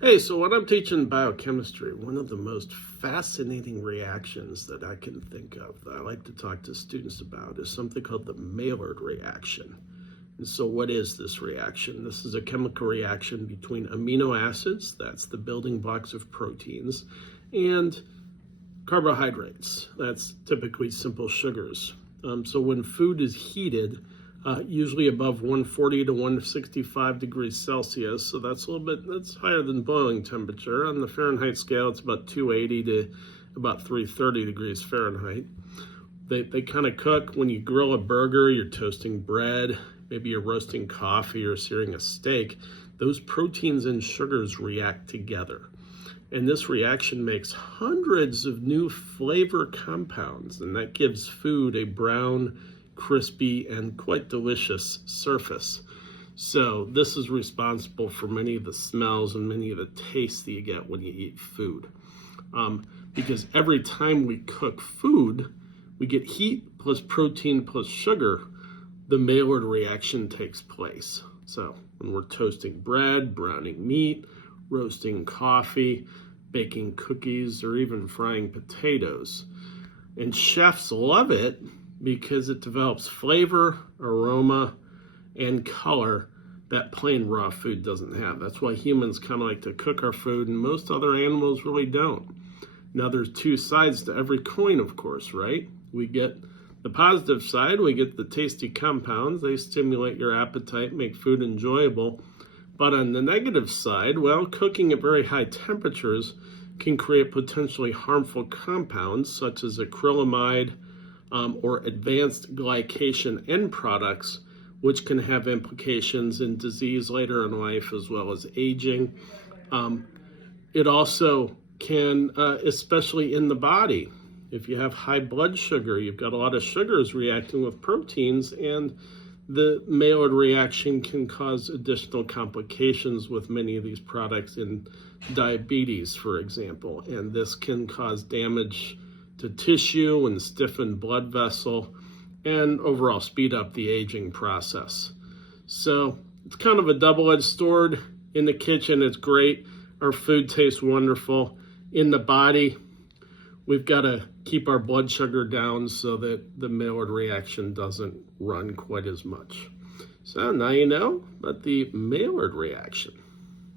Hey, so when I'm teaching biochemistry, one of the most fascinating reactions that I can think of that I like to talk to students about is something called the Maillard reaction. And so what is this reaction? This is a chemical reaction between amino acids, that's the building blocks of proteins, and carbohydrates, that's typically simple sugars. So when food is heated, usually above 140 to 165 degrees Celsius. So that's that's higher than boiling temperature. On the Fahrenheit scale, it's about 280 to about 330 degrees Fahrenheit. They kind of cook. When you grill a burger, you're toasting bread, maybe you're roasting coffee or searing a steak. Those proteins and sugars react together. And this reaction makes hundreds of new flavor compounds, and that gives food a brown, crispy, and quite delicious surface. So this is responsible for many of the smells and many of the tastes that you get when you eat food. Because every time we cook food, we get heat plus protein plus sugar, the Maillard reaction takes place. So when we're toasting bread, browning meat, roasting coffee, baking cookies, or even frying potatoes. And chefs love it because it develops flavor, aroma, and color that plain raw food doesn't have. That's why humans kind of like to cook our food, and most other animals really don't. Now, there's two sides to every coin, of course, right? We get the positive side, we get the tasty compounds. They stimulate your appetite, make food enjoyable. But on the negative side, well, cooking at very high temperatures can create potentially harmful compounds such as acrylamide or advanced glycation end products, which can have implications in disease later in life as well as aging. It also can, especially in the body, if you have high blood sugar, you've got a lot of sugars reacting with proteins, and the Maillard reaction can cause additional complications with many of these products in diabetes, for example. And this can cause damage to tissue and stiffen blood vessel and overall speed up the aging process. So it's kind of a double-edged sword. In the kitchen, it's great. Our food tastes wonderful. In the body, we've got to keep our blood sugar down so that the Maillard reaction doesn't run quite as much. So now you know about the Maillard reaction.